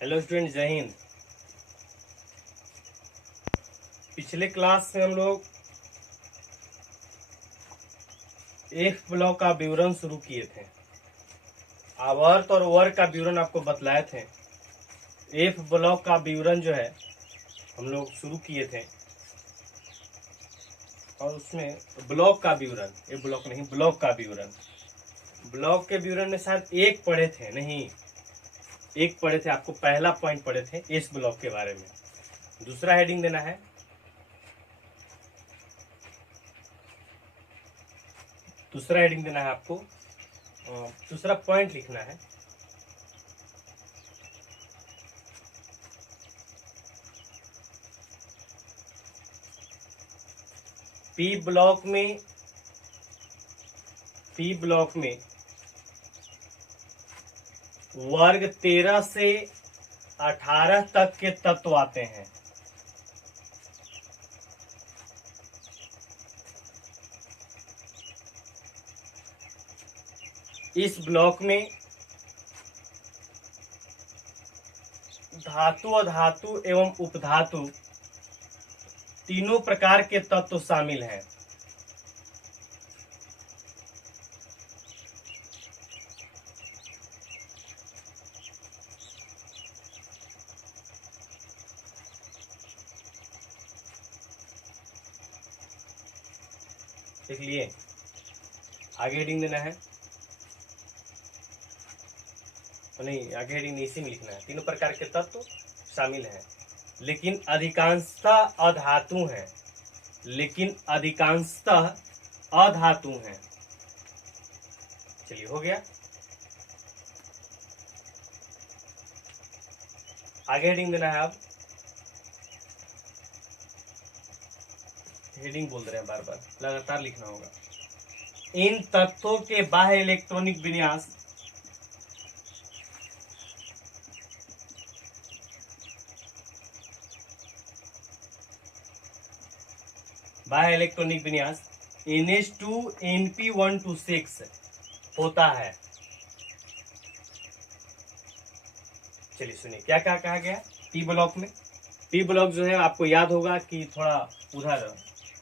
Hello student, जय हिंद। पिछले class में हम लोग एफ ब्लॉक का विवरण शुरू किए थे। आवर्त और वर्ग का विवरण आपको बतलाए थे। एफ ब्लॉक का विवरण जो है हम लोग शुरू किए थे और उसमें ब्लॉक का विवरण, ये ब्लॉक नहीं, ब्लॉक का विवरण, ब्लॉक के विवरण में शायद एक पढ़े थे, नहीं एक पढ़े थे। आपको पहला पॉइंट पढ़े थे इस ब्लॉक के बारे में। दूसरा हेडिंग देना है, दूसरा हेडिंग देना है आपको, दूसरा पॉइंट लिखना है। पी ब्लॉक में वर्ग 13 से 18 तक के तत्व आते हैं। इस ब्लॉक में धातु, अधातु एवं उपधातु तीनों प्रकार के तत्व शामिल हैं। देख लिए, आगे हेडिंग देना है, नहीं आगे हेडिंग नहीं, इसी में लिखना है। तीनों प्रकार के तत्व शामिल हैं, लेकिन अधिकांशतः अधातु हैं, लेकिन अधिकांशतः अधातु हैं। चलिए, हो गया। आगे हेडिंग देना है। अब हेडिंग बोल रहे हैं, बार बार लगातार लिखना होगा। इन तत्वों के बाह्य इलेक्ट्रॉनिक विन्यास NH2 NP126 होता है। चलिए सुनिए क्या क्या कहा गया पी ब्लॉक में। पी ब्लॉक जो है आपको याद होगा कि थोड़ा उधर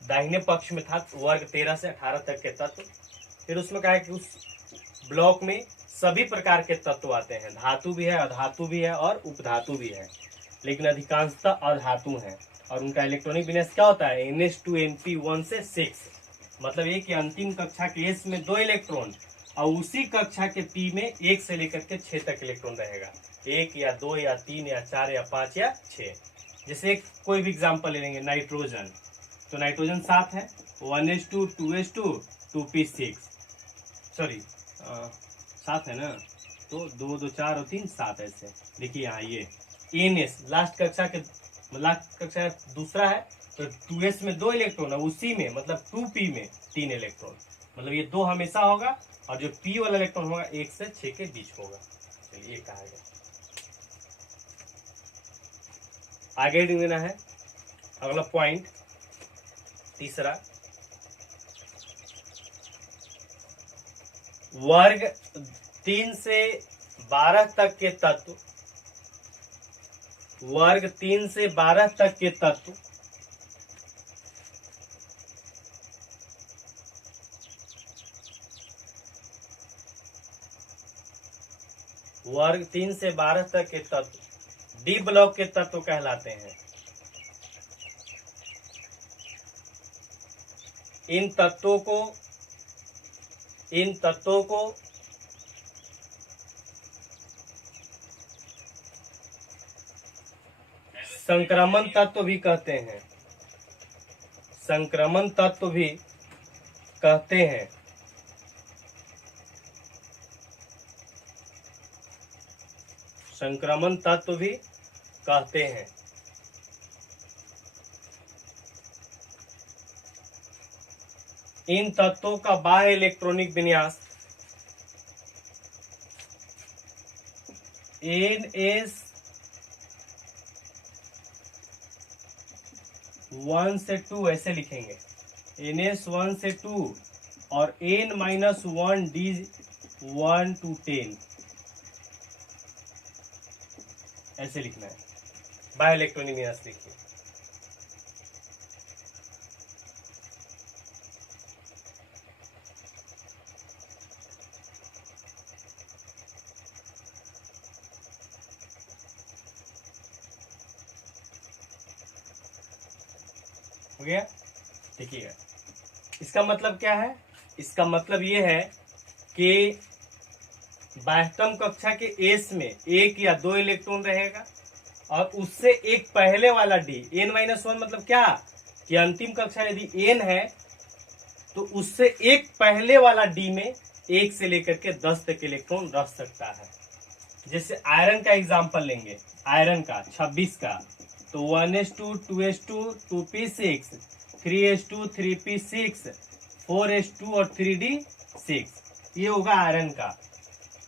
दाहिने पक्ष में था, वर्ग 13 से 18 तक के तत्व। फिर उसमें कहा कि उस ब्लॉक में सभी प्रकार के तत्व आते हैं, धातु भी है, अधातु भी है और उपधातु भी है, लेकिन अधिकांशतः अधातु हैं। और उनका इलेक्ट्रॉनिक विन्यास क्या होता है, NH2 NP1 से 6। मतलब ये कि अंतिम कक्षा के एस में 2 इलेक्ट्रॉन और उसी कक्षा के पी में 1 से लेकर के 6 तक इलेक्ट्रॉन रहेगा। 1 या 2 या 3 या 4 या 5 या 6। जैसे कोई भी एग्जाम्पल ले लेंगे, नाइट्रोजन, तो नाइट्रोजन 7 है, 1s2 2s2 2p6, सॉरी 7 है ना, तो 2 2 4 और 3 7 ऐसे। देखिए यहाँ ये NS लास्ट कक्षा के, लास्ट कक्षा दूसरा है, तो 2s में 2 इलेक्ट्रॉन है, उसी में मतलब 2p में 3 इलेक्ट्रॉन। मतलब ये 2 हमेशा होगा और जो p वाला इलेक्ट्रॉन होगा 1 से 6 के बीच होगा। चलिए ये कहा गया। आगे हेडिंग देना है, अगला पॉइंट तीसरा, वर्ग 3 से 12 तक के तत्व, वर्ग 3 से 12 तक के तत्व वर्ग 3 से 12 तक के तत्व डी ब्लॉक के तत्व कहलाते हैं। इन तत्वों को संक्रमण तत्व भी कहते हैं, संक्रमण तत्व भी कहते हैं। संक्रमण तत्व भी कहते हैं। इन तत्वों का बाह्य इलेक्ट्रॉनिक विन्यास NS1 से 2 ऐसे लिखेंगे, NS1 से 2 और N-1 D1 to 10। ऐसे लिखना है, बाह्य इलेक्ट्रॉनिक विन्यास लिखिए। हो गया? देखिएगा इसका मतलब क्या है, इसका मतलब ये है कि बाह्यतम कक्षा के एस में एक या दो इलेक्ट्रॉन रहेगा और उससे एक पहले वाला डी, n-1 मतलब क्या कि अंतिम कक्षा यदि n है तो उससे एक पहले वाला डी में 1 से लेकर के 10 तक इलेक्ट्रॉन रह सकता है। जैसे आयरन का एग्जांपल लेंगे, आयरन का 26 का, तो 1s2 2s2 2p6 3s2 3p6 4s2 और 3d6, ये होगा आयरन का।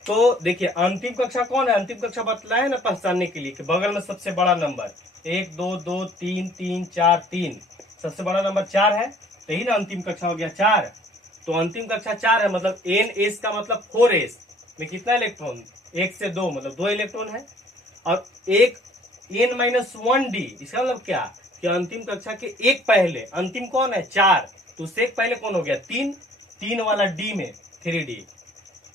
तो देखिए अंतिम कक्षा कौन है, अंतिम कक्षा बतलाया है ना पहचानने के लिए कि बगल में सबसे बड़ा नंबर 1 2 2 3 3 4 3, सबसे बड़ा नंबर 4 है, तो ही ना अंतिम कक्षा हो गया 4। तो अंतिम कक्षा 4 है मतलब n s का मतलब 4s में कितना इलेक्ट्रॉन, 1 से 2 मतलब 2 इलेक्ट्रॉन है, और एक n-1d, इसका मतलब क्या कि अंतिम कक्षा के एक पहले, अंतिम कौन है 4, तो उससे एक पहले कौन हो गया 3, 3 वाला डी में 3d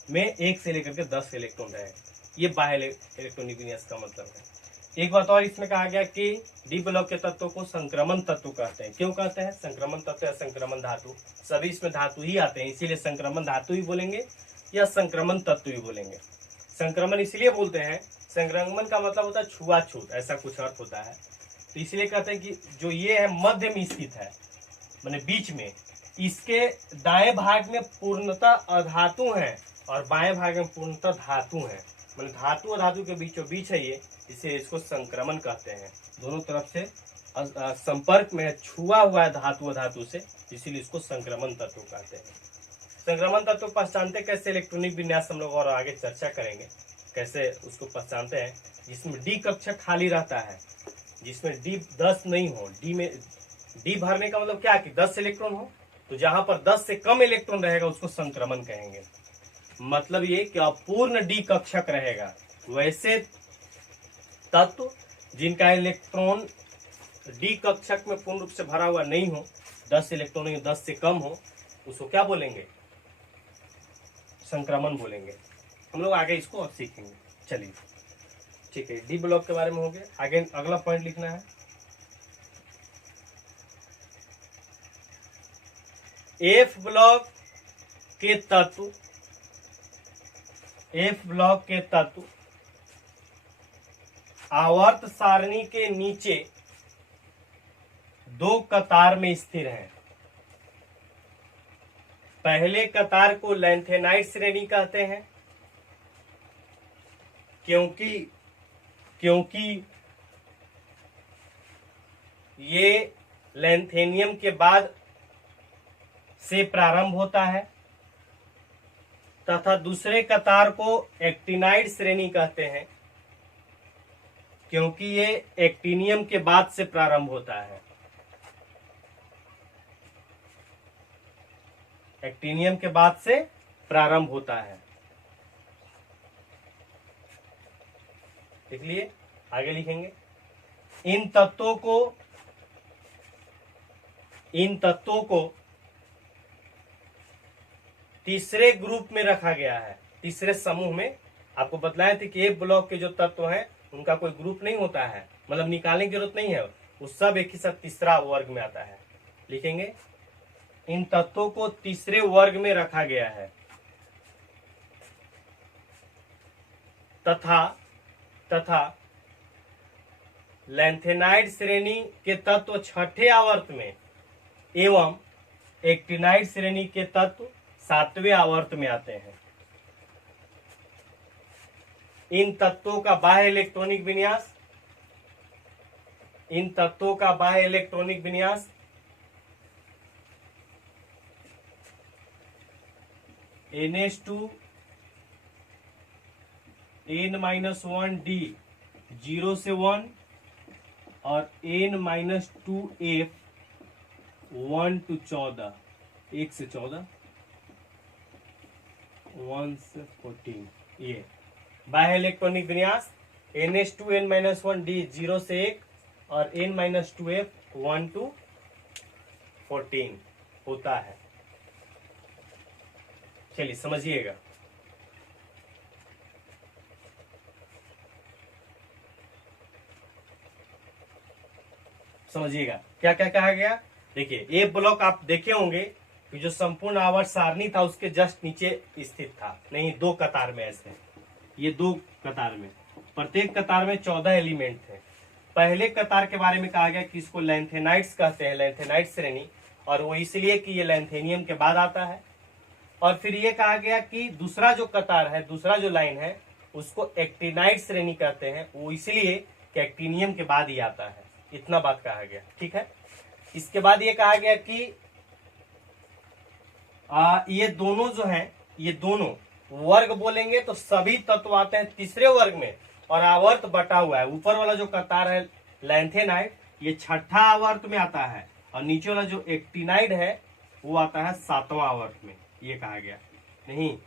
में 1 से लेकर के 10 इलेक्ट्रॉन रहेगा। ये बाह्य इलेक्ट्रॉनिक विन्यास का मतलब है। एक बात और इसमें कहा गया कि डी ब्लॉक के तत्वों को संक्रमण तत्व कहते हैं। क्यों कहते हैं? संक्रमण तत्व या संक्रमण धातु, सभी इसमें धातु ही आते हैं, इसीलिए संक्रमण धातु ही बोलेंगे या संक्रमण तत्व ही बोलेंगे। संक्रमण इसलिए बोलते हैं, संक्रमण का मतलब होता है छुआछूत, ऐसा कुछ अर्थ होता है, तो इसलिए कहते हैं कि जो ये है मध्य में स्थित है, माने बीच में, इसके दाएं भाग में पूर्णतः अधातु है और बाएं भाग में पूर्णतः धातु है, मतलब धातु और धातु के बीचों बीच है ये, इसे इसको संक्रमण कहते हैं। दोनों तरफ से संपर्क में छुआ हुआ है धातु और धातु से, इसीलिए इसको संक्रमण तत्व कहते हैं। संक्रमण तत्व पहचानते कैसे इलेक्ट्रॉनिक विन्यास हम लोग और आगे चर्चा करेंगे, कैसे उसको पहचानते हैं। जिसमें डी कक्षा खाली रहता है, जिसमें डी 10 नहीं हो, डी में डी भरने का मतलब क्या कि 10 इलेक्ट्रॉन हो, तो जहां पर 10 से कम इलेक्ट्रॉन रहेगा उसको संक्रमण कहेंगे। मतलब ये कि अपूर्ण डी कक्षक रहेगा। वैसे तत्व जिनका इलेक्ट्रॉन डी कक्षक में पूर्ण रूप से भरा हुआ नहीं हो, 10 इलेक्ट्रॉन 10 से कम हो, उसको क्या बोलेंगे? संक्रमण बोलेंगे। हम लोग आगे इसको और सीखेंगे। चलिए ठीक है, डी ब्लॉक के बारे में हो गया। आगे अगला पॉइंट लिखना है, एफ ब्लॉक के तत्व, एफ ब्लॉक के तत्व आवर्त सारणी के नीचे दो कतार में स्थिर हैं। पहले कतार को लैंथेनाइड श्रेणी कहते हैं, क्योंकि ये लैंथेनियम के बाद से प्रारंभ होता है, तथा दूसरे कतार को एक्टिनाइड श्रेणी कहते हैं, क्योंकि ये एक्टिनियम के बाद से प्रारंभ होता है। एक्टिनियम के बाद से प्रारंभ होता है। देख लिए, आगे लिखेंगे, इन तत्वों को तीसरे ग्रुप में रखा गया है, तीसरे समूह में। आपको बतलाए थे कि एक ब्लॉक के जो तत्व हैं उनका कोई ग्रुप नहीं होता है, मतलब निकालने की जरूरत नहीं है, वो सब एक ही साथ तीसरा वर्ग में आता है। लिखेंगे, इन तत्वों को तीसरे वर्ग में रखा गया है तथा लैंथेनाइड श्रेणी के तत्व छठे आवर्त में एवं एक्टिनाइड श्रेणी के तत्व 7वें आवर्त में आते हैं। इन तत्वों का बाह्य इलेक्ट्रॉनिक विन्यास, इन तत्वों का बाह्य इलेक्ट्रॉनिक विन्यास NH2 N-1D 0 से 1 और N-2F 1 to 14, 1 से 14, 1 से 14, ये बाह्य इलेक्ट्रॉनिक विन्यास NH2n-1d 0 से 1 और n-2f 1 to 14 होता है। चलिए समझिएगा। समझिएगा क्या क्या कहा गया। देखिए ए ब्लॉक आप देखे होंगे कि जो संपूर्ण आवर्त सारणी था उसके जस्ट नीचे स्थित था, नहीं 2 कतार में ऐसे, ये 2 कतार में, प्रत्येक कतार में 14 एलिमेंट थे। पहले कतार के बारे में कहा गया कि इसको लैंथेनाइट्स कहते हैं, लैंथेनाइट श्रेणी, और वो इसलिए कि ये लैंथेनियम के बाद आता है। और फिर ये कहा गया कि दूसरा जो कतार है, दूसरा जो लाइन है, उसको एक्टिनाइट श्रेणी कहते हैं, वो इसलिए कि एक्टिनियम के बाद ही आता है। इतना बात कहा गया, ठीक है। इसके बाद ये कहा गया कि ये दोनों जो हैं, ये दोनों वर्ग बोलेंगे तो सभी तत्व आते हैं तीसरे वर्ग में, और आवर्त बटा हुआ है। ऊपर वाला जो कतार है लैंथेनाइट, ये 6ठा आवर्त में आता है, और नीचे वाला जो एक्टिनाइड है वो आता है 7वां आवर्त में, ये कहा गया। नहीं,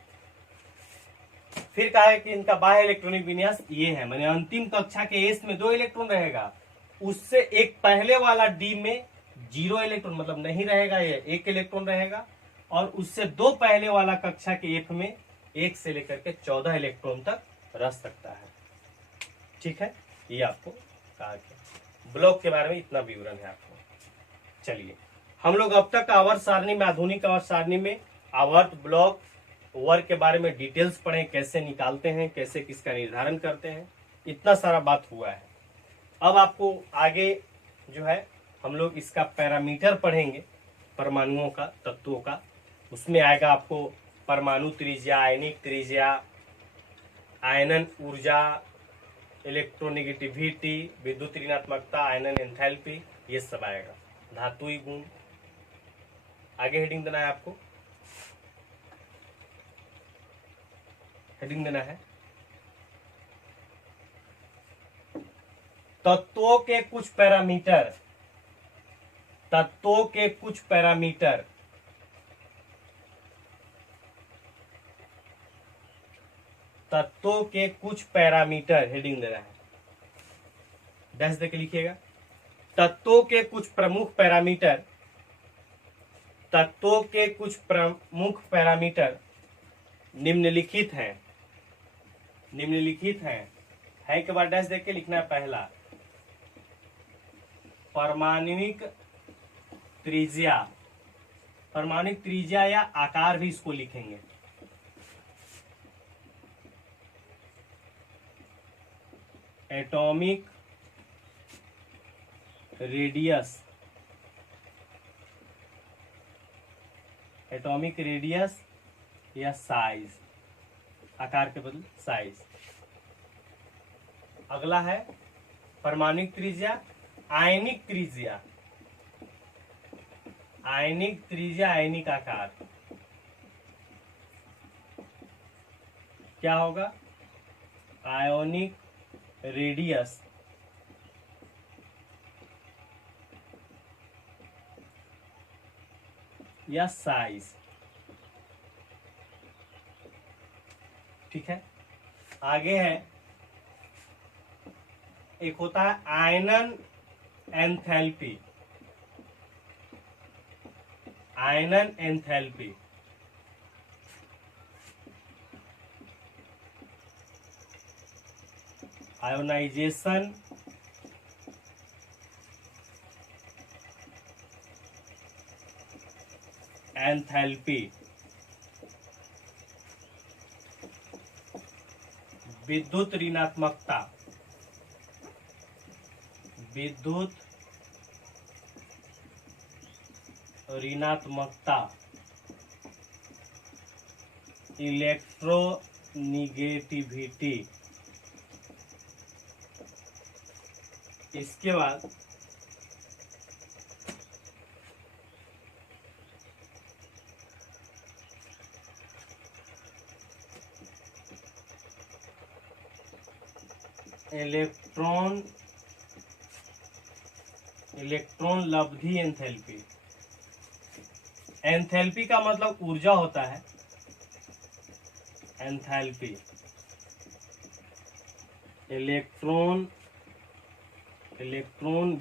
फिर कहा है कि इनका बाह्य इलेक्ट्रॉनिक विन्यास ये है, माने अंतिम कक्षा के एस में 2 इलेक्ट्रॉन रहेगा, उससे एक पहले वाला डी में 0 इलेक्ट्रॉन, मतलब नहीं रहेगा, ये 1 इलेक्ट्रॉन रहेगा, और उससे 2 पहले वाला कक्षा के एफ में 1 से लेकर के 14 इलेक्ट्रॉन तक रह सकता है। ठीक है, ये आपको कहा गया। ब्लॉक के बारे में इतना विवरण है आपको। चलिए, हम लोग अब तक आवर्त सारणी में, आधुनिक आवर्त सारणी में आवर्त, ब्लॉक, वर्ग के बारे में डिटेल्स पढ़े, कैसे निकालते हैं, कैसे किसका निर्धारण करते हैं, इतना सारा बात हुआ है। अब आपको आगे जो है हम लोग इसका पैरामीटर पढ़ेंगे, परमाणुओं का, तत्वों का। उसमें आएगा आपको परमाणु त्रिज्या, आयनिक त्रिज्या, आयनन ऊर्जा, इलेक्ट्रोनेगेटिविटी, विद्युत ऋणात्मकता, आयनन एंथैल्पी, ये सब आएगा। धातुई गुण, आगे हेडिंग देना है आपको, हेडिंग देना है तत्वों के कुछ पैरामीटर, तत्वों के कुछ पैरामीटर। तत्वों के कुछ पैरामीटर, हेडिंग देना है, डैश देके लिखिएगा। तत्वों के कुछ प्रमुख पैरामीटर, तत्वों के कुछ प्रमुख पैरामीटर निम्नलिखित हैं, निम्नलिखित हैं, है के बाद डैश देख के लिखना है। पहला, परमाणुक त्रिज्या, परमाणुक त्रिज्या या आकार भी इसको लिखेंगे। एटॉमिक रेडियस, एटॉमिक रेडियस या साइज, आकार के बदले साइज। अगला है परमाणुक त्रिज्या, आयनिक त्रिज्या, आयनिक त्रिज्या, आयनिक आकार क्या होगा? आयोनिक रेडियस या साइज। ठीक है, आगे है, एक होता है आयनन एंथैल्पी, आयनन एंथैल्पी, आयोनाइजेशन एंथैल्पी, विद्युत ऋणात्मकता, विद्युत ऋणात्मकता, इलेक्ट्रोनिगेटिविटी। इसके बाद इलेक्ट्रॉन लब्धि एंथैल्पी। एंथैल्पी का मतलब ऊर्जा होता है, एंथैल्पी। Electron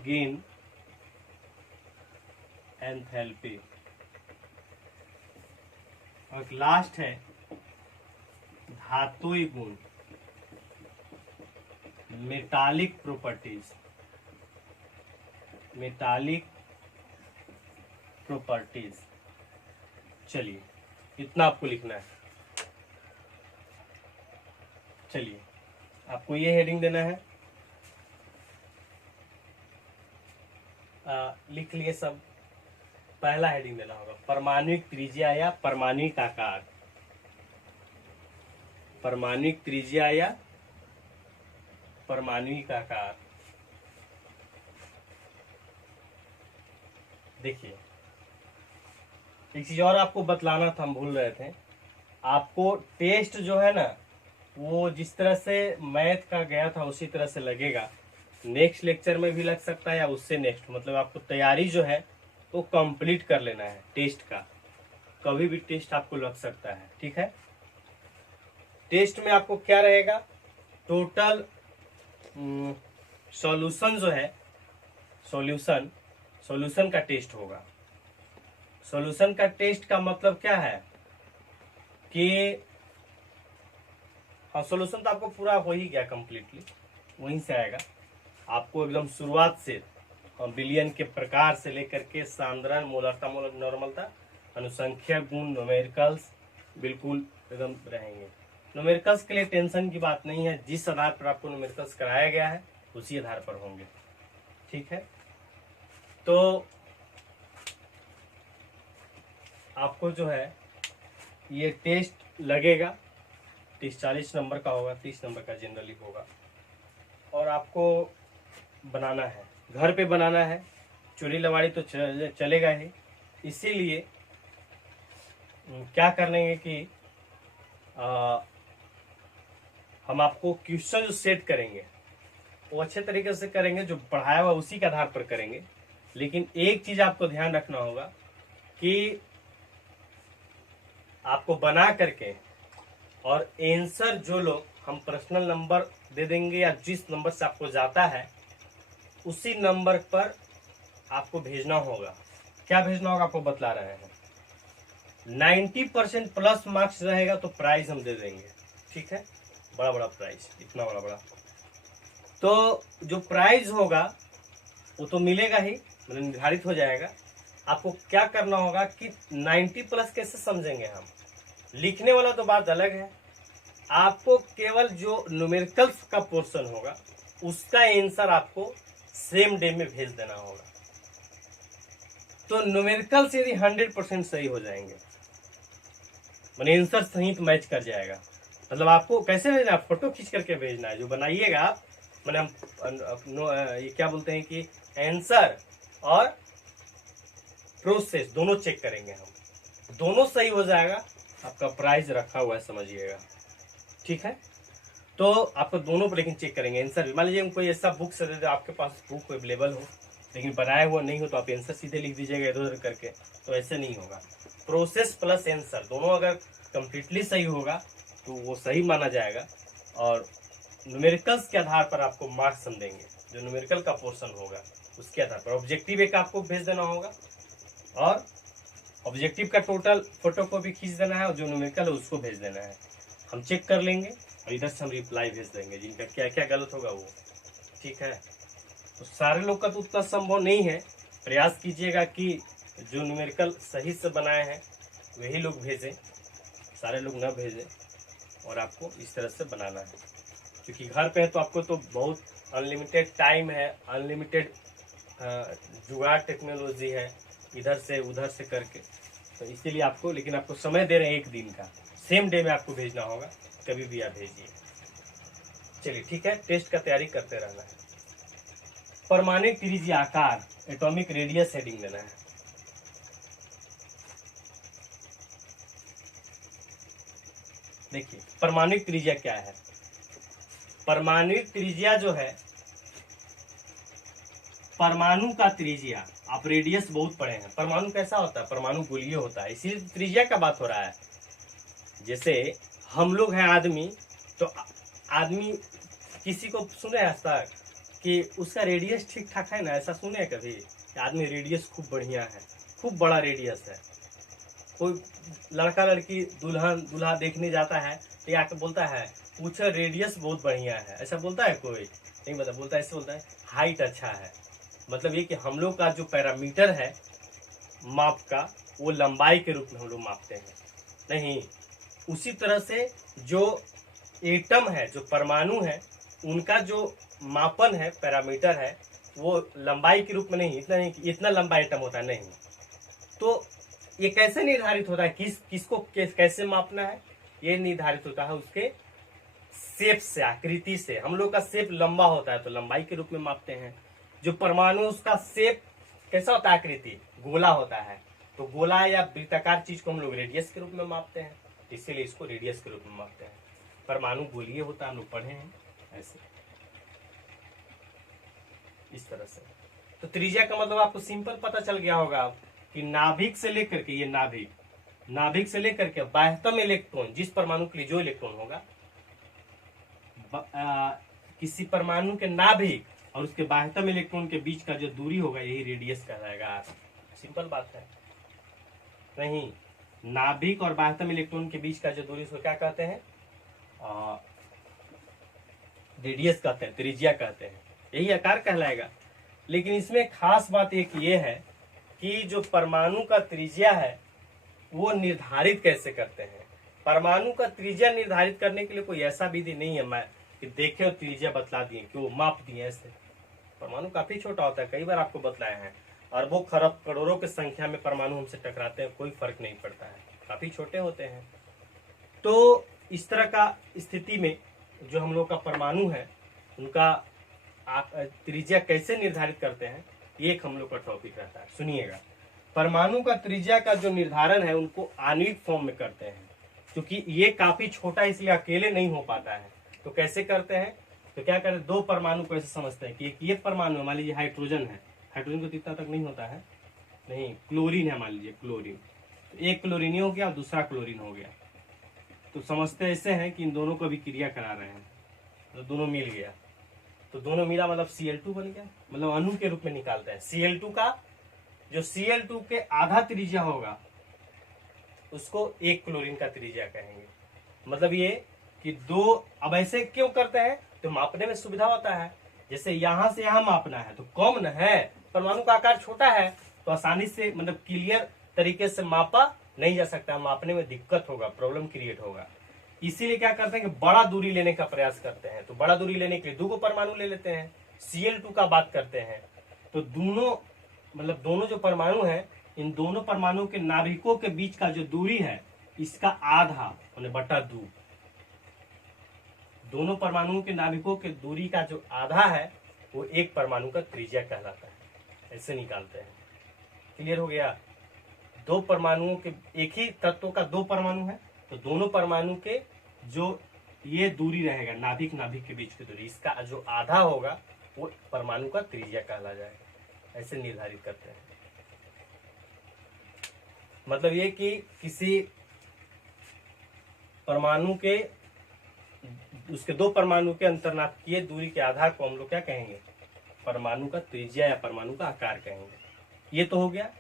gain enthalpy. और लास्ट है धातुई गुण, मेटालिक प्रॉपर्टीज। चलिए इतना आपको लिखना है। चलिए आपको ये हेडिंग देना है, लिख लिए सब। पहला हेडिंग देना होगा परमाणुक त्रिज्या या परमाणुक आकार। परमाणुक त्रिज्या या परमाणुक आकार। देखिए एक चीज और आपको बतलाना था, हम भूल रहे थे। आपको टेस्ट जो है ना, वो जिस तरह से मैथ का गया था उसी तरह से लगेगा। नेक्स्ट लेक्चर में भी लग सकता है या उससे नेक्स्ट, मतलब आपको तैयारी जो है वो कंप्लीट कर लेना है टेस्ट का। कभी भी टेस्ट आपको लग सकता है, ठीक है। टेस्ट में आपको क्या रहेगा, टोटल सॉल्यूशन जो है, सॉल्यूशन का टेस्ट होगा। सॉल्यूशन का टेस्ट का मतलब क्या है कि हाँ, सॉल्यूशन तो आपको पूरा हो ही गया कंप्लीटली, वहीं से आएगा। आपको एकदम शुरुआत से बिलियन के प्रकार से लेकर के सांद्रण, मोलरता, नॉर्मलता, अनुसंख्यक गुण, न्यूमेरिकल्स बिल्कुल एकदम रहेंगे। न्यूमेरिकल्स के लिए टेंशन की बात नहीं है, जिस आधार पर आपको न्यूमेरिकल्स कराया गया है उसी आधार पर होंगे, ठीक है। तो आपको जो है ये टेस्ट लगेगा, 30-40 नंबर का होगा, 30 नंबर का जनरली होगा। और आपको बनाना है, घर पे बनाना है, चोरी लवाड़ी तो चलेगा ही। इसीलिए क्या करेंगे कि हम आपको क्वेश्चन जो सेट करेंगे वो अच्छे तरीके से करेंगे, जो पढ़ाया हुआ उसी के आधार पर करेंगे। लेकिन एक चीज आपको ध्यान रखना होगा कि आपको बना करके और आंसर जो लोग हम पर्सनल नंबर दे देंगे या जिस नंबर से आपको जाता है उसी नंबर पर आपको भेजना होगा। क्या भेजना होगा आपको बतला रहे हैं। 90% प्लस मार्क्स रहेगा तो प्राइज हम दे देंगे, ठीक है। बड़ा बड़ा प्राइज, इतना बड़ा बड़ा। तो जो प्राइज होगा वो तो मिलेगा ही, मतलब निर्धारित हो जाएगा। आपको क्या करना होगा कि 90 प्लस कैसे समझेंगे हम, लिखने वाला तो बात अलग है। आपको केवल जो न्यूमेरिकल्स का पोर्शन होगा उसका आंसर आपको सेम डे में भेज देना होगा। तो न्यूमेरिकल्स यदि 100% सही हो जाएंगे, मैंने आंसर सही तो मैच कर जाएगा। मतलब आपको कैसे भेजना है, फोटो खींच करके भेजना है। जो बनाइएगा आप, मैंने हम ये क्या बोलते हैं कि आंसर और प्रोसेस दोनों चेक करेंगे हम। दोनों सही हो जाएगा, आपका प्राइज रखा हुआ है, समझिएगा, ठीक है। तो आपको दोनों पर लेकिन चेक करेंगे आंसर। मान लीजिए कोई ऐसा बुक से दे दे, आपके पास बुक अवेलेबल हो लेकिन बनाया हुआ नहीं हो, तो आप आंसर सीधे लिख दीजिएगा इधर उधर करके, तो ऐसे नहीं होगा। प्रोसेस प्लस आंसर दोनों अगर कंप्लीटली सही होगा तो वो सही माना जाएगा। और न्यूमेरिकल्स के आधार पर आपको मार्क्स हम देंगे, जो न्यूमेरिकल का पोर्शन होगा उसके आधार पर। ऑब्जेक्टिव एक आपको भेज देना होगा और ऑब्जेक्टिव का टोटल फोटो को भी खींच देना है और जो न्यूमेरिकल है उसको भेज देना है। हम चेक कर लेंगे और इधर से हम रिप्लाई भेज देंगे जिनका क्या क्या गलत होगा वो, ठीक है। तो सारे लोग का तो उतना संभव नहीं है। प्रयास कीजिएगा कि जो न्यूमेरिकल सही से बनाए हैं वही लोग भेजें, सारे लोग ना भेजें। और आपको इस तरह से बनाना है, क्योंकि घर पे है तो आपको तो बहुत अनलिमिटेड टाइम है, अनलिमिटेड जुगाड़ टेक्नोलॉजी है, इधर से उधर से करके। तो इसीलिए आपको, लेकिन आपको समय दे रहे हैं एक दिन का, सेम डे में आपको भेजना होगा, कभी भी आप भेजिए। चलिए ठीक है, टेस्ट का तैयारी करते रहना है। परमाणुक त्रिज्या आकार, एटॉमिक रेडियस हेडिंग देना है। देखिए परमाणुक त्रिज्या क्या है। परमाणुक त्रिज्या जो है, परमाणु का त्रिज्या, आप रेडियस बहुत पढ़े हैं। परमाणु कैसा होता है, परमाणु गोलीय होता है, इसीलिए त्रिज्या का बात हो रहा है। जैसे हम लोग हैं आदमी, तो आदमी किसी को सुने आज तक कि उसका रेडियस ठीक ठाक है ना, ऐसा सुने कभी कि आदमी रेडियस खूब बढ़िया है, खूब बड़ा रेडियस है। कोई लड़का लड़की दुल्हन दूल्हा देखने जाता है तो ये आके बोलता है पूछो रेडियस बहुत बढ़िया है, ऐसा बोलता है कोई? नहीं बता, बोलता है ऐसे बोलता है हाइट अच्छा है। मतलब ये कि हम लोग का जो पैरामीटर है माप का, वो लंबाई के रूप में हम लोग मापते हैं। नहीं, उसी तरह से जो एटम है, जो परमाणु है, उनका जो मापन है, पैरामीटर है, वो लंबाई के रूप में नहीं, इतना नहीं कि इतना लंबा एटम होता है, नहीं। तो ये कैसे निर्धारित होता है, किसको कैसे मापना है? ये निर्धारित होता है उसके शेप से, आकृति से। हम लोग का शेप लंबा होता है तो लंबाई के रूप में मापते हैं। जो परमाणु, उसका शेप कैसा होता है, आकृति गोला होता है, तो गोला या वृत्ताकार चीज को हम लोग रेडियस के रूप में मापते हैं, इसीलिए इसको रेडियस के रूप में मापते हैं। परमाणु गोलीय होता है, हम लोग पढ़े हैं ऐसे, इस तरह से। तो त्रिज्या का मतलब आपको सिंपल पता चल गया होगा कि नाभिक से लेकर के, ये नाभिक से लेकर के बाह्यतम इलेक्ट्रॉन, जिस परमाणु के लिए जो इलेक्ट्रॉन होगा, किसी परमाणु के नाभिक और उसके बाह्यतम इलेक्ट्रॉन के बीच का जो दूरी होगा, यही रेडियस कहलाएगा। सिंपल बात है। नहीं, नाभिक और बाह्यतम इलेक्ट्रॉन के बीच का जो दूरी, उसको क्या कहते हैं? रेडियस कहते हैं, त्रिज्या कहते हैं, यही आकार कहलाएगा। लेकिन इसमें खास बात एक ये है कि जो परमाणु का त्रिज्या है वो निर्धारित कैसे करते हैं। परमाणु का त्रिज्या निर्धारित करने के लिए कोई ऐसा विधि नहीं है मैं कि देखे और त्रिज्या बतला दिए, कि वो माप दिए ऐसे। परमाणु काफी छोटा होता है, कई बार आपको बतलाया है। अरबों खरब करोड़ों की संख्या में परमाणु हमसे टकराते हैं, कोई फर्क नहीं पड़ता है, काफी छोटे होते हैं। तो इस तरह का स्थिति में जो हम लोग का परमाणु है, उनका त्रिज्या कैसे निर्धारित करते हैं, ये एक हम लोग का टॉपिक रहता है। सुनिएगा, परमाणु का त्रिज्या का जो निर्धारण है उनको आणविक फॉर्म में करते हैं, क्योंकि ये काफी छोटा इसलिए अकेले नहीं हो पाता है। तो कैसे करते हैं? तो क्या करते हैं, दो परमाणु को ऐसे समझते हैं कि एक ये परमाणु, मान लीजिए हाइड्रोजन है, हाइड्रोजन को इतना तक नहीं होता है, नहीं, क्लोरीन है, मान लीजिए क्लोरीन, तो एक क्लोरीन हो गया और दूसरा क्लोरीन हो गया। तो समझते ऐसे हैं कि इन दोनों को भी क्रिया करा रहे हैं, तो दोनों मिल गया, तो दोनों मिला मतलब Cl2 बन गया, मतलब अणु के रूप में निकालते हैं। Cl2 का जो Cl2 के आधा त्रिज्या होगा उसको एक क्लोरीन का त्रिज्या कहेंगे। मतलब ये कि दो, अब ऐसे क्यों करते हैं, तो मापने में सुविधा होता है। जैसे यहां से यहां मापना है तो कॉमन है, परमाणु का आकार छोटा है तो आसानी से, मतलब क्लियर तरीके से मापा नहीं जा सकता, मापने में दिक्कत होगा, प्रॉब्लम क्रिएट होगा। इसीलिए क्या करते हैं कि बड़ा दूरी लेने का प्रयास करते हैं। तो बड़ा दूरी लेने के लिए दो परमाणु ले लेते हैं, Cl2 का बात करते हैं, तो दोनों, मतलब दोनों जो परमाणु हैं, इन दोनों परमाणु के नाभिकों के बीच का जो दूरी है, इसका आधा माने बटा 2, दोनों परमाणुओं के नाभिकों के दूरी का जो आधा है वो एक परमाणु का त्रिज्या कहलाता है। ऐसे निकालते हैं। क्लियर हो गया? दो परमाणुओं के, एक ही तत्व का दो परमाणु है तो दोनों परमाणु के जो ये दूरी रहेगा, नाभिक नाभिक के बीच की दूरी, इसका जो आधा होगा वो परमाणु का त्रिज्या कहला जाएगा। ऐसे निर्धारित करते हैं। मतलब ये कि किसी परमाणु के, उसके दो परमाणु के अंतर्नाभिकीय दूरी के आधार को हम लोग क्या कहेंगे, परमाणु का त्रिज्या या परमाणु का आकार कहेंगे। ये तो हो गया।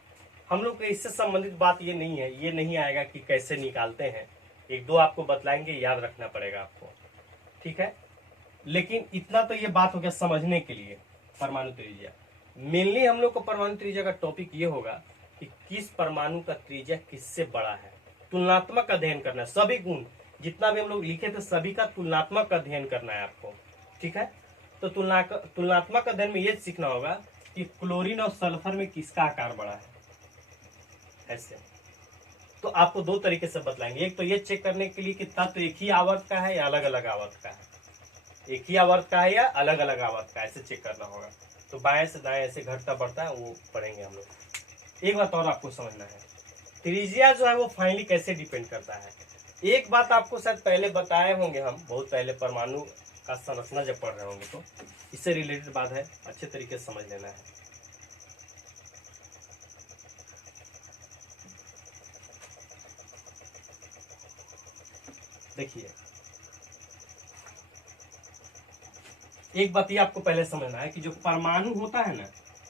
हम लोग के इससे संबंधित बात ये नहीं है, ये नहीं आएगा कि कैसे निकालते हैं, एक दो आपको बतलाएंगे, याद रखना पड़ेगा आपको, ठीक है। लेकिन इतना तो ये बात हो गया समझने के लिए परमाणु त्रिज्या। मेनली हम लोग को परमाणु त्रिज्या का टॉपिक ये होगा कि किस परमाणु का त्रिज्या किससे बड़ा है, तुलनात्मक अध्ययन करना है। सभी गुण जितना भी हम लोग लिखे थे सभी का तुलनात्मक अध्ययन करना है आपको, ठीक है। तो तुलनात्मक अध्ययन में ये सीखना होगा कि क्लोरीन और सल्फर में किसका आकार बड़ा है। ऐसे तो आपको दो तरीके से बतलाएंगे। एक तो ये चेक करने के लिए कि तत्व एक ही आवर्त का है या अलग अलग आवर्त का है, एक ही आवर्त का है या अलग अलग आवर्त का, ऐसे चेक करना होगा। तो बाएं से दाएं ऐसे घटता बढ़ता है, वो पढ़ेंगे हम लोग। एक बात और आपको समझना है, त्रिज्या जो है वो फाइनली कैसे डिपेंड करता है। एक बात आपको शायद पहले बताए होंगे, हम बहुत पहले परमाणु का संरचना जब पढ़ रहे होंगे, तो इससे रिलेटेड बात है, अच्छे तरीके से समझ लेना है। देखिए, एक बात ये आपको पहले समझना है कि जो परमाणु होता है ना,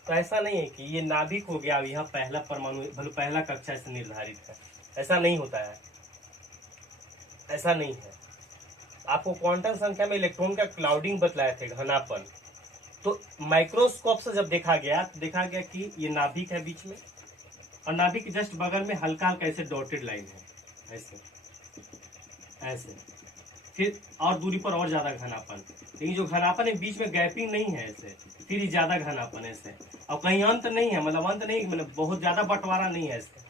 तो ऐसा नहीं है कि ये नाभिक हो गया, यहाँ पहला परमाणु भले पहला कक्षा से निर्धारित है, ऐसा नहीं होता है, ऐसा नहीं है। आपको क्वांटम संख्या में इलेक्ट्रॉन का क्लाउडिंग बतलाए थे, घनापन, तो माइक्रोस्कोप से जब देखा गया तो देखा गया कि ये नाभिक है बीच में, और नाभिक के जस्ट बगल में हल्का हल्का ऐसे डॉटेड लाइन है, ऐसे ऐसे, फिर और दूरी पर और ज्यादा घनापन, लेकिन जो घनापन है बीच में गैपिंग नहीं है ऐसे, फिर ज्यादा घनापन ऐसे, और कहीं अंत नहीं है, मतलब अंत नहीं, मतलब बहुत ज्यादा बंटवारा नहीं है ऐसे।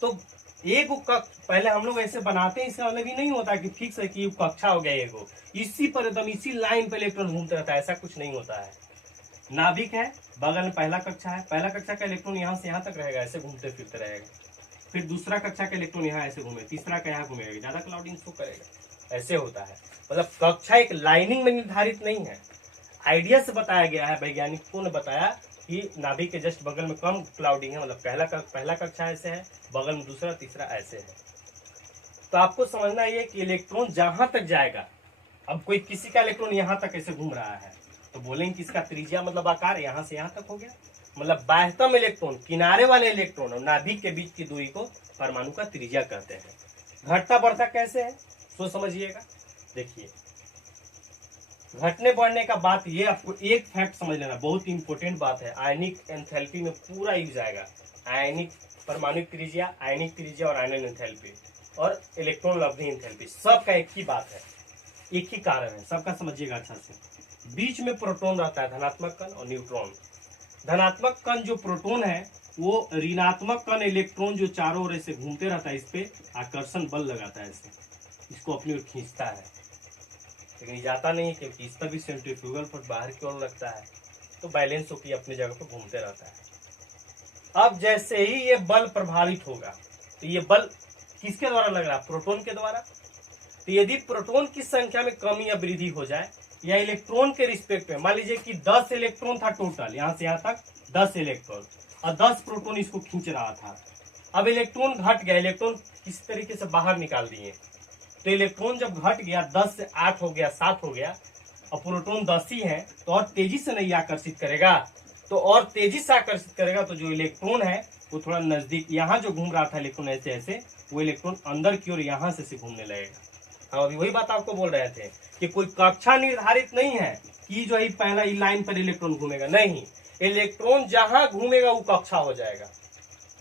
तो एक पहले हम लोग ऐसे बनाते हैं, इसका मतलब ये नहीं होता कि फिक्स है कि कक्षा हो गया एगो, इसी पर एकदम इसी लाइन पर इलेक्ट्रॉन घूमते रहता है, ऐसा कुछ नहीं होता है। नाभिक है, बगल में पहला कक्षा है, पहला कक्षा का इलेक्ट्रॉन यहाँ से यहाँ तक रहेगा, ऐसे घूमते फिरते रहेगा, फिर दूसरा कक्षा का इलेक्ट्रॉन यहाँ ऐसे घूमे, तीसरा का यहाँ घूमेगा, ज्यादा क्लाउडिंग शो करेगा, ऐसे होता है। मतलब कक्षा एक लाइनिंग में निर्धारित नहीं है, आइडिया से बताया गया है, वैज्ञानिकों ने बताया कि नाभिक के जस्ट बगल में कम क्लाउडिंग है, मतलब पहला कक्षा ऐसे है, बगल में दूसरा तीसरा ऐसे है। तो आपको समझना ये कि इलेक्ट्रॉन जहां तक जाएगा, अब कोई किसी का इलेक्ट्रॉन यहाँ तक ऐसे घूम रहा है तो बोलेंगे कि इसका त्रिज्या मतलब आकार यहाँ से यहाँ तक हो गया, मतलब बाह्यतम इलेक्ट्रॉन, किनारे वाले इलेक्ट्रॉन और नाभिक के बीच की दूरी को परमाणु का त्रिज्या कहते हैं। घटता बढ़ता कैसे है तो समझिएगा। देखिए, घटने बढ़ने का बात ये आपको एक फैक्ट समझ लेना, बहुत इंपॉर्टेंट बात है, आयनिक एंथैल्पी में पूरा यूज आएगा। आयनिक परमाणु त्रिज्या, आयनिक त्रिज्या और आयनन एंथैल्पी और इलेक्ट्रॉन लब्धि एंथैल्पी, सबका एक ही बात है, एक ही कारण है, सबका समझिएगा अच्छा से। बीच में प्रोटॉन रहता है, धनात्मक कण और न्यूट्रॉन। धनात्मक कण जो प्रोटॉन है वो ऋणात्मक कण इलेक्ट्रॉन जो चारों ओर से घूमते रहता है, इस पे आकर्षण बल लगाता है, इसको अपनी ओर खींचता है, लेकिन ये जाता नहीं है क्योंकि इस पर भी सेंट्रीफ्यूगल फोर्स बाहर की ओर लगता है, तो बैलेंस होकर अपनी जगह पर घूमते रहता है। अब जैसे ही ये बल प्रभावित होगा, तो ये बल किसके द्वारा लग रहा है? प्रोटॉन के द्वारा। तो यदि प्रोटॉन की संख्या में कमी या वृद्धि हो जाए, या इलेक्ट्रॉन के रिस्पेक्ट में, मान लीजिए कि 10 इलेक्ट्रॉन था टोटल, यहाँ से यहाँ तक 10 इलेक्ट्रॉन और 10 प्रोटॉन इसको खींच रहा था, अब इलेक्ट्रॉन घट गया, इलेक्ट्रॉन किस तरीके से बाहर निकाल दिए, तो इलेक्ट्रॉन जब घट गया 10 से 8 हो गया, 7 हो गया, और प्रोटॉन 10 ही है, तो और तेजी से नहीं आकर्षित करेगा, तो और तेजी से आकर्षित करेगा, तो जो इलेक्ट्रॉन है वो थोड़ा नजदीक, यहाँ जो घूम रहा था इलेक्ट्रॉन ऐसे ऐसे, वो इलेक्ट्रॉन अंदर की ओर यहाँ से घूमने लगेगा। हम अभी वही बात आपको बोल रहे थे कि कोई कक्षा निर्धारित नहीं है कि जो है पहला लाइन पर इलेक्ट्रॉन घूमेगा, नहीं, इलेक्ट्रॉन जहां घूमेगा वो कक्षा हो जाएगा।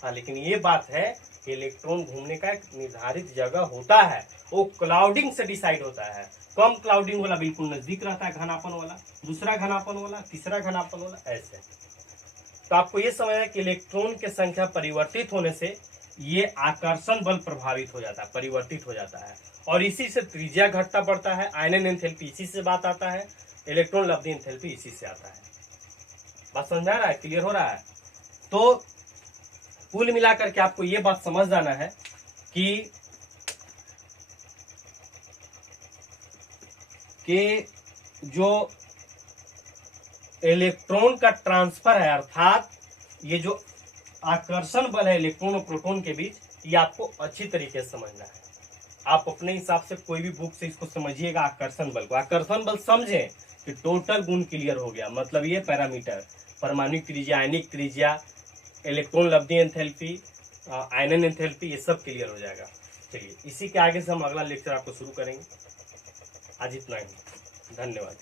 हाँ, लेकिन ये बात है कि इलेक्ट्रॉन घूमने का एक निर्धारित जगह होता है, वो क्लाउडिंग से डिसाइड होता है। कम क्लाउडिंग वाला बिल्कुल नजदीक रहता है, घनापन वाला, दूसरा घनापन वाला, तीसरा घनापन वाला, ऐसे। तो आपको ये समझना है कि इलेक्ट्रॉन की संख्या परिवर्तित होने से ये आकर्षण बल प्रभावित हो जाता है, परिवर्तित हो जाता है, और इसी से त्रिज्या घटता बढ़ता है। आयनन एंथैल्पी इसी से बात आता है, इलेक्ट्रॉन लब्धि एंथैल्पी इसी से आता है। बात समझ आ रहा है, क्लियर हो रहा है? तो कुल मिलाकर के आपको ये बात समझ जाना है कि जो इलेक्ट्रॉन का ट्रांसफर है, अर्थात ये जो आकर्षण बल है इलेक्ट्रॉन और प्रोटॉन के बीच, ये आपको अच्छी तरीके से समझना है। आप अपने हिसाब से कोई भी बुक से इसको समझिएगा, आकर्षण बल को। आकर्षण बल समझे कि टोटल गुण क्लियर हो गया, मतलब ये पैरामीटर, परमाणु त्रिज्या, आयनिक त्रिज्या, इलेक्ट्रॉन लब्धि एंथैल्पी, आयनन एंथैल्पी, ये सब क्लियर हो जाएगा। चलिए, इसी के आगे से हम अगला लेक्चर आपको शुरू करेंगे। आज इतना ही, धन्यवाद।